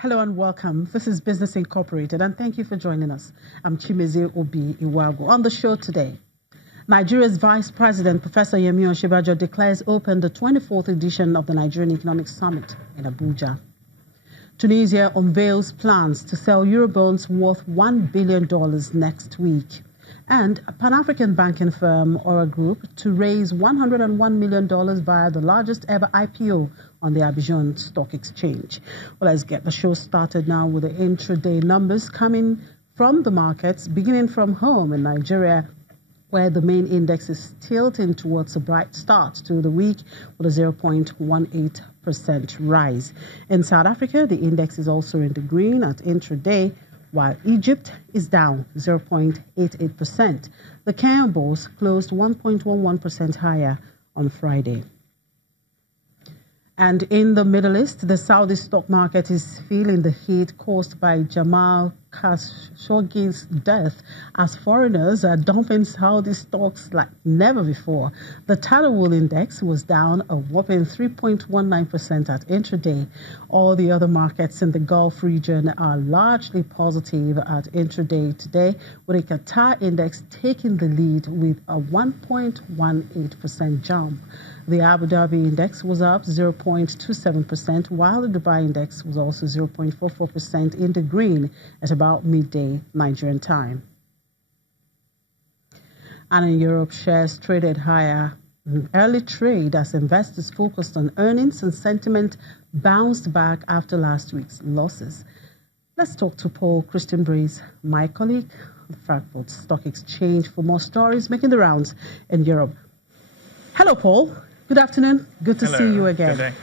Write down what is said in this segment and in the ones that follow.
Hello and welcome. This is Business Incorporated, and thank you for joining us. I'm Chimeze Obi Iwago. On the show today, Nigeria's Vice President, Professor Yemi Osinbajo, declares open the 24th edition of the Nigerian Economic Summit in Abuja. Tunisia unveils plans to sell Eurobonds worth $1 billion next week. And a Pan-African banking firm, Ora Group, to raise $101 million via the largest ever IPO on the Abidjan Stock Exchange. Well, let's get the show started now with the intraday numbers coming from the markets, beginning from home in Nigeria, where the main index is tilting towards a bright start to the week with a 0.18% rise. In South Africa, the index is also in the green at intraday, while Egypt is down 0.88%. The Kenyan Bourse closed 1.11% higher on Friday. And in the Middle East, the Saudi stock market is feeling the heat caused by Jamal Khashoggi's death as foreigners are dumping Saudi stocks like never before. The Tadawul index was down a whopping 3.19% at intraday. All the other markets in the Gulf region are largely positive at intraday today, with a Qatar index taking the lead with a 1.18% jump. The Abu Dhabi index was up 0.27%, while the Dubai index was also 0.44% in the green at about midday Nigerian time. And in Europe, shares traded higher in early trade as investors focused on earnings and sentiment bounced back after last week's losses. Let's talk to Paul Christian Breeze, my colleague at the Frankfurt Stock Exchange, for more stories making the rounds in Europe. Hello, Paul. Good afternoon. Good to see you again. Good day.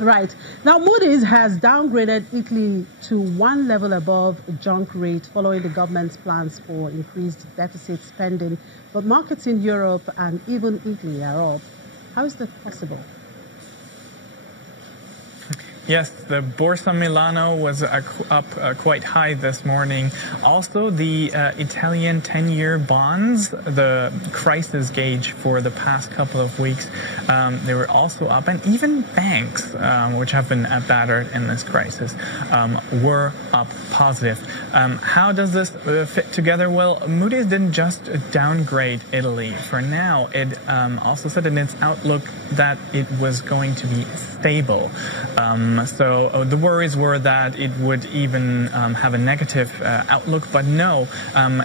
Right. Now, Moody's has downgraded Italy to one level above junk rate following the government's plans for increased deficit spending. But markets in Europe and even Italy are up. How is that possible? Yes, the Borsa Milano was up quite high this morning. Also, the Italian 10-year bonds, the crisis gauge for the past couple of weeks, they were also up. And even banks, which have been battered in this crisis, were up positive. How does this fit together? Well, Moody's didn't just downgrade Italy. For now, it also said in its outlook that it was going to be stable. So the worries were that it would even have a negative outlook, but no,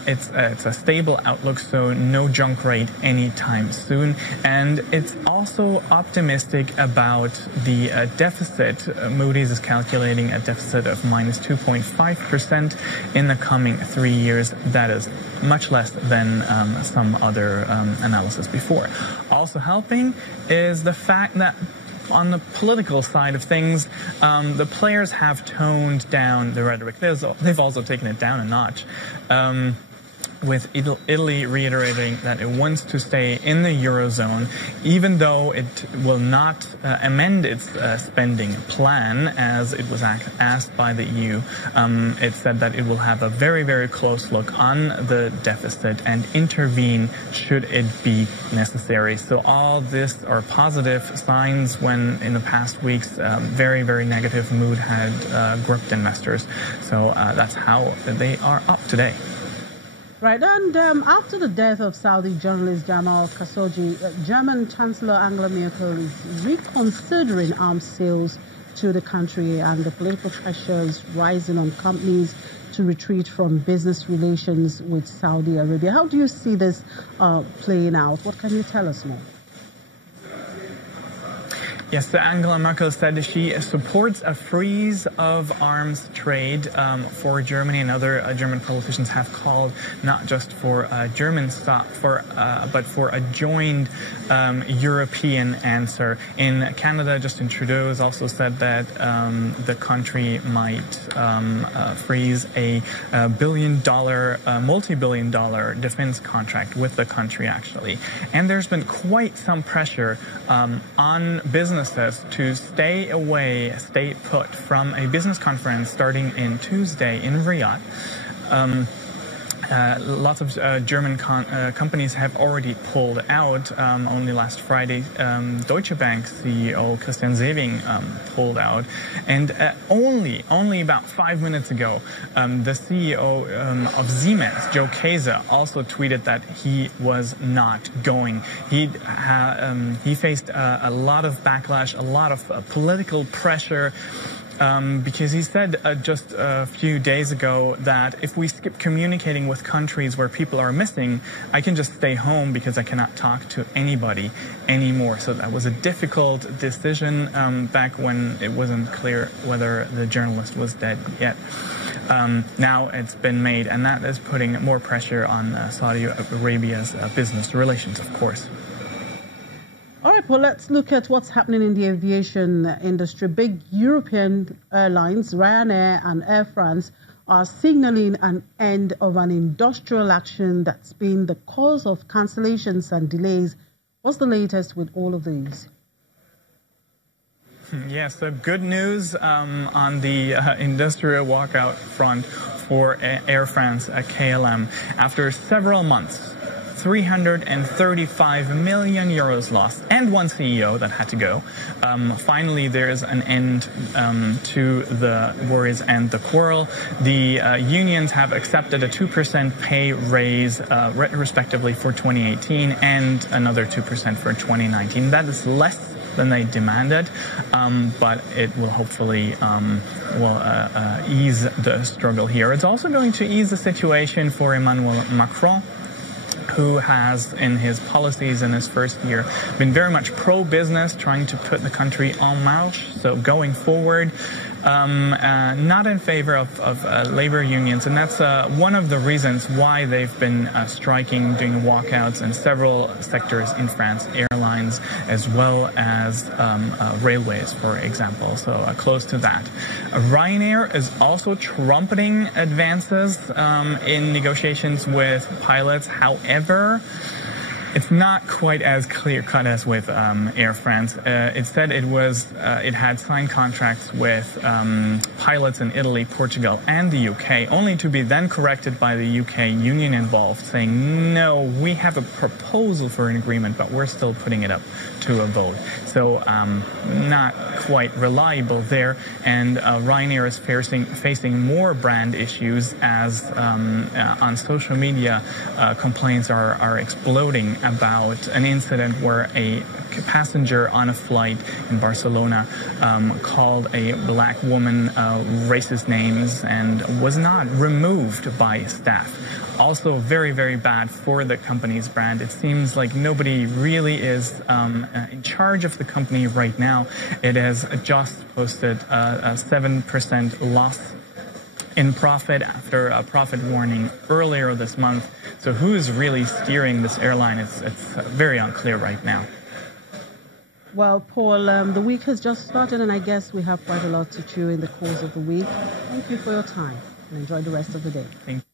it's a stable outlook, so no junk rate anytime soon. And it's also optimistic about the deficit. Moody's is calculating a deficit of minus 2.5% in the coming 3 years. That is much less than some other analysis before. Also helping is the fact that on the political side of things, the players have toned down the rhetoric. They've also taken it down a notch, with Italy reiterating that it wants to stay in the Eurozone, even though it will not amend its spending plan as it was asked by the EU. It said that it will have a very, very close look on the deficit and intervene should it be necessary. So all this are positive signs when in the past weeks very, very negative mood had gripped investors. So that's how they are up today. Right, and after the death of Saudi journalist Jamal Khashoggi, German Chancellor Angela Merkel is reconsidering arms sales to the country, and the political pressure is rising on companies to retreat from business relations with Saudi Arabia. How do you see this playing out? What can you tell us more? Yes, Angela Merkel said she supports a freeze of arms trade for Germany, and other German politicians have called not just for a German stop, but for a joined European answer. In Canada, Justin Trudeau has also said that the country might freeze a multi-billion-dollar defense contract with the country, actually. And there's been quite some pressure on businesses to stay away, stay put from a business conference starting in Tuesday in Riyadh. Lots of German companies have already pulled out. Only last Friday, Deutsche Bank CEO Christian Sewing pulled out. And only about 5 minutes ago, the CEO of Siemens, Joe Kaeser, also tweeted that he was not going. He faced a lot of backlash, a lot of political pressure. Because he said just a few days ago that if we skip communicating with countries where people are missing, I can just stay home because I cannot talk to anybody anymore. So that was a difficult decision back when it wasn't clear whether the journalist was dead yet. Now it's been made, and that is putting more pressure on Saudi Arabia's business relations, of course. All right, well, let's look at what's happening in the aviation industry. Big European airlines, Ryanair and Air France, are signaling an end of an industrial action that's been the cause of cancellations and delays. What's the latest with all of these? Yes, so good news on the industrial walkout front for Air France, KLM. After several months, 335 million euros lost, and one CEO that had to go. Finally, there's an end to the worries and the quarrel. The unions have accepted a 2% pay raise, respectively, for 2018 and another 2% for 2019. That is less than they demanded, but it will hopefully ease the struggle here. It's also going to ease the situation for Emmanuel Macron, who has, in his policies in his first year, been very much pro-business, trying to put the country en marche. So going forward, not in favor of labor unions. And that's one of the reasons why they've been striking, doing walkouts in several sectors in France, airlines, as well as railways, for example. So close to that. Ryanair is also trumpeting advances in negotiations with pilots. However, it's not quite as clear-cut as with Air France. It said it had signed contracts with pilots in Italy, Portugal, and the UK, only to be then corrected by the UK union involved, saying, no, we have a proposal for an agreement, but we're still putting it up to a vote. So not quite reliable there, and Ryanair is facing more brand issues as on social media complaints are exploding about an incident where a passenger on a flight in Barcelona called a black woman racist names and was not removed by staff. Also very, very bad for the company's brand. It seems like nobody really is in charge of the company right now. It has just posted a 7% loss in profit after a profit warning earlier this month. So who is really steering this airline? It's very unclear right now. Well, Paul, the week has just started, and I guess we have quite a lot to chew in the course of the week. Thank you for your time, and enjoy the rest of the day. Thank you.